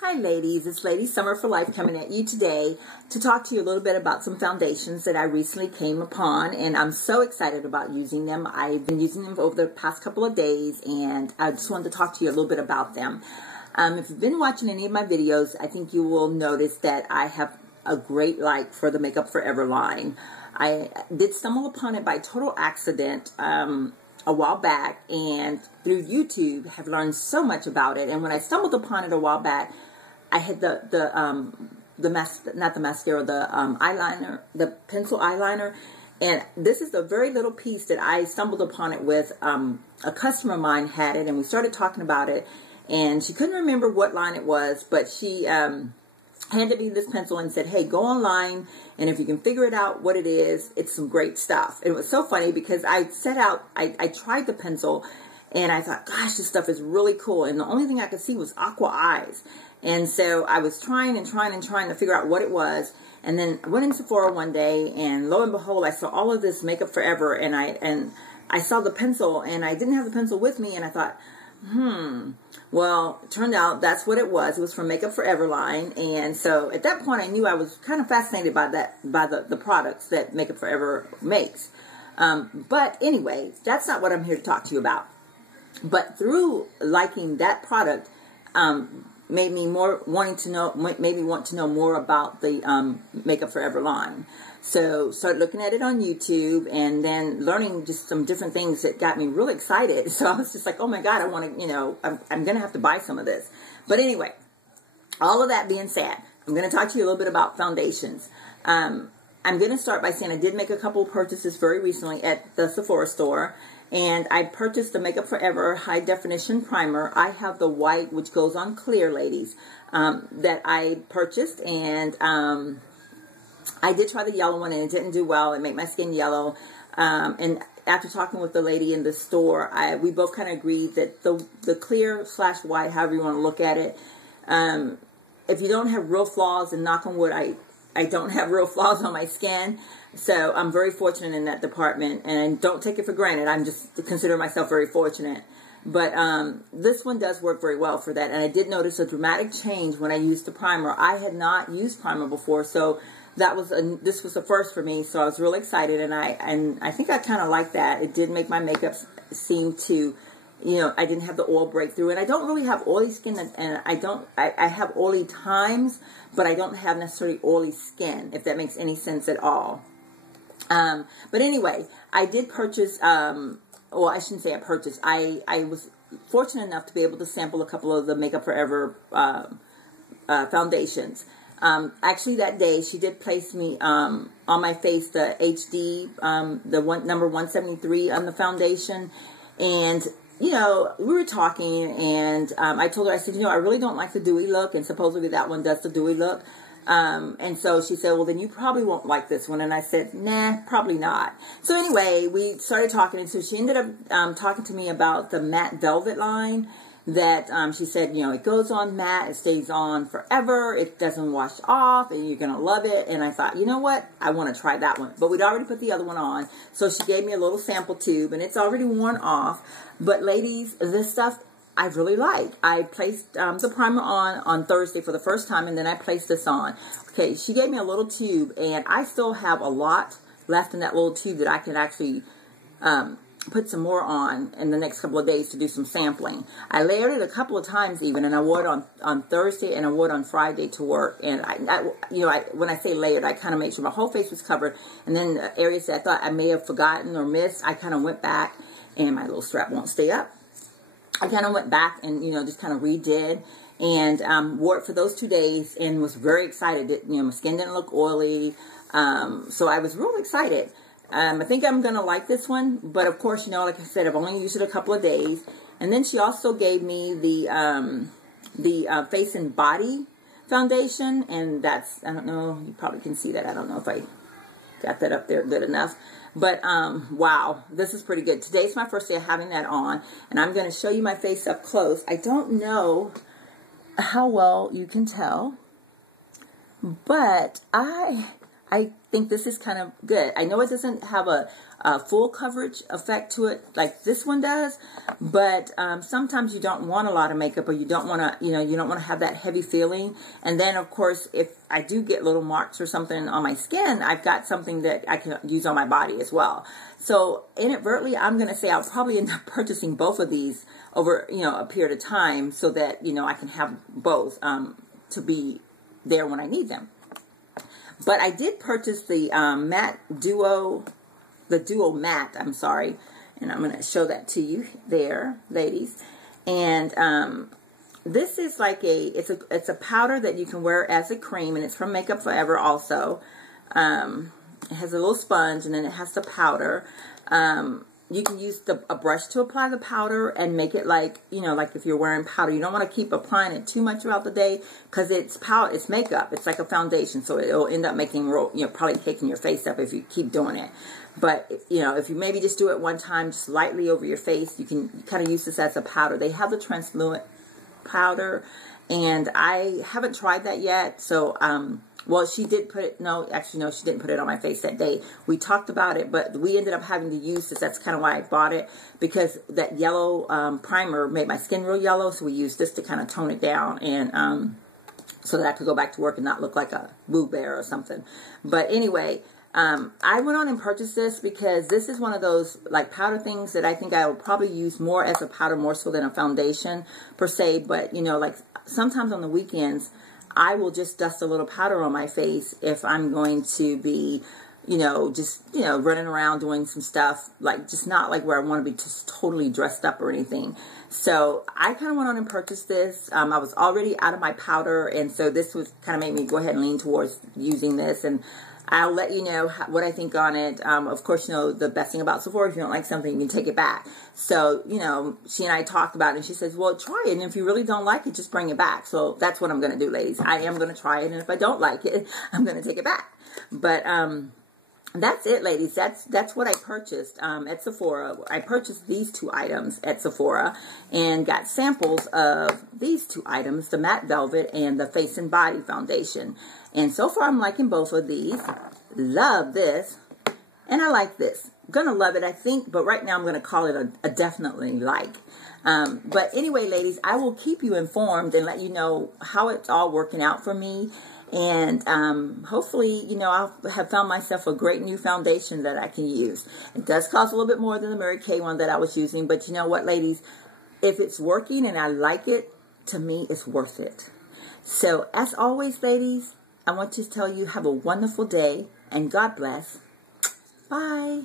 Hi ladies, it's Lady Summer for Life coming at you today to talk to you a little bit about some foundations that I recently came upon, and I'm so excited about using them. I've been using them over the past couple of days, and I just wanted to talk to you a little bit about them. If you've been watching any of my videos, I think you will notice that I have a great like for the Makeup Forever line. I did stumble upon it by total accident a while back, and through YouTube have learned so much about it. And when I stumbled upon it a while back, I had the eyeliner, the pencil eyeliner, and this is the very little piece that I stumbled upon it with. A customer of mine had it, and we started talking about it, and she couldn't remember what line it was, but she handed me this pencil and said, hey, go online, and if you can figure it out what it is, it's some great stuff. And it was so funny because I tried the pencil, and I thought, gosh, this stuff is really cool, and the only thing I could see was aqua eyes. And so I was trying to figure out what it was. And then I went in Sephora one day, and lo and behold, I saw all of this Makeup Forever, and I saw the pencil, and I didn't have the pencil with me, and I thought, well, it turned out that's what it was. It was from Makeup Forever line. And so at that point, I knew I was kind of fascinated by the products that Makeup Forever makes. But anyway, that's not what I'm here to talk to you about. But through liking that product, made me want to know more about the Makeup Forever line. So started looking at it on YouTube, and then learning just some different things that got me really excited. So I was just like, oh my God, I want to, I'm going to have to buy some of this. But anyway, all of that being said, I'm going to talk to you a little bit about foundations. I'm going to start by saying I did make a couple of purchases very recently at the Sephora store. And I purchased the Makeup Forever High Definition Primer. I have the white, which goes on clear, ladies, that I purchased. And I did try the yellow one, and it didn't do well. It made my skin yellow. And after talking with the lady in the store, we both kind of agreed that the clear/white, however you want to look at it, if you don't have real flaws, and knock on wood, I don't have real flaws on my skin. So I'm very fortunate in that department, and don't take it for granted. I'm just consider myself very fortunate. But this one does work very well for that. And I did notice a dramatic change when I used the primer. I had not used primer before, so this was a first for me. So I was really excited, and I think I kind of like that. It did make my makeup seem to, I didn't have the oil breakthrough, and I don't really have oily skin, and I have oily times, but I don't have necessarily oily skin, if that makes any sense at all. But anyway, I did purchase, well, I shouldn't say I purchased. I was fortunate enough to be able to sample a couple of the Makeup Forever foundations. Actually, that day, she did place me on my face the HD, number 173 on the foundation. And, we were talking, and I told her, I said, I really don't like the dewy look, and supposedly that one does the dewy look. And so she said, well, then you probably won't like this one. And I said, nah, probably not. So anyway, we started talking, and so she ended up talking to me about the matte velvet line that she said, it goes on matte, it stays on forever, it doesn't wash off, and you're going to love it. And I thought, you know what, I want to try that one. But we'd already put the other one on, so she gave me a little sample tube, and it's already worn off. But ladies, this stuff I really like. I placed the primer on Thursday for the first time, and then I placed this on. Okay, she gave me a little tube, and I still have a lot left in that little tube that I can actually put some more on in the next couple of days to do some sampling. I layered it a couple of times even, and I wore it on Thursday, and I wore it on Friday to work. And when I say layered, I kind of made sure my whole face was covered, and then areas that I thought I may have forgotten or missed, I kind of went back, and my little strap won't stay up. I kind of went back and, just kind of redid, and wore it for those 2 days, and was very excited. My skin didn't look oily, so I was really excited. I think I'm going to like this one, but of course, like I said, I've only used it a couple of days. And then she also gave me the Face and Body foundation, and that's, I don't know, you probably can see that. I don't know if I got that up there good enough. But, wow, this is pretty good. Today's my first day of having that on, and I'm going to show you my face up close. I don't know how well you can tell, but I I think this is kind of good. I know it doesn't have a full coverage effect to it like this one does, but sometimes you don't want a lot of makeup, or you don't want to, you don't want to have that heavy feeling. And then, of course, if I do get little marks or something on my skin, I've got something that I can use on my body as well. So inadvertently, I'm going to say I'll probably end up purchasing both of these over, a period of time, so that, I can have both to be there when I need them. But I did purchase the matte duo, the duo matte, I'm sorry. And I'm going to show that to you there, ladies. And this is like it's a powder that you can wear as a cream, and it's from Makeup Forever also. It has a little sponge, and then it has the powder. You can use a brush to apply the powder and make it like, like if you're wearing powder. You don't want to keep applying it too much throughout the day, because it's powder, it's makeup. It's like a foundation, so it'll end up making, probably taking your face up if you keep doing it. But, if you maybe just do it one time, just lightly over your face, you can kind of use this as a powder. They have the translucent powder, and I haven't tried that yet, so, well, she did put it, no, she didn't put it on my face that day. We talked about it, but we ended up having to use this. That's kind of why I bought it, because that yellow primer made my skin real yellow, so we used this to kind of tone it down, and so that I could go back to work and not look like a Boo Bear or something. But anyway, I went on and purchased this because this is one of those like powder things that I think I will probably use more as a powder, more so than a foundation per se. But, like sometimes on the weekends, I will just dust a little powder on my face if I'm going to be, just, running around doing some stuff, like just not like where I want to be just totally dressed up or anything. So I kind of went on and purchased this. I was already out of my powder, and so this was kind of made me go ahead and lean towards using this, and I'll let you know what I think on it. Of course, the best thing about Sephora, if you don't like something, you can take it back. So, she and I talked about it, and she says, well, try it, and if you really don't like it, just bring it back. So that's what I'm going to do, ladies. I am going to try it, and if I don't like it, I'm going to take it back. But that's it, ladies. That's what I purchased at Sephora. I purchased these two items at Sephora and got samples of these two items, the Matte Velvet and the Face and Body Foundation. And so far, I'm liking both of these. Love this. And I like this. Gonna love it, I think, but right now I'm gonna call it a definitely like. But anyway, ladies, I will keep you informed and let you know how it's all working out for me. And hopefully, I'll have found myself a great new foundation that I can use. It does cost a little bit more than the Mary Kay one that I was using, but you know what, ladies? If it's working and I like it, to me, it's worth it. So, as always, ladies, I want to tell you, have a wonderful day, and God bless. Bye.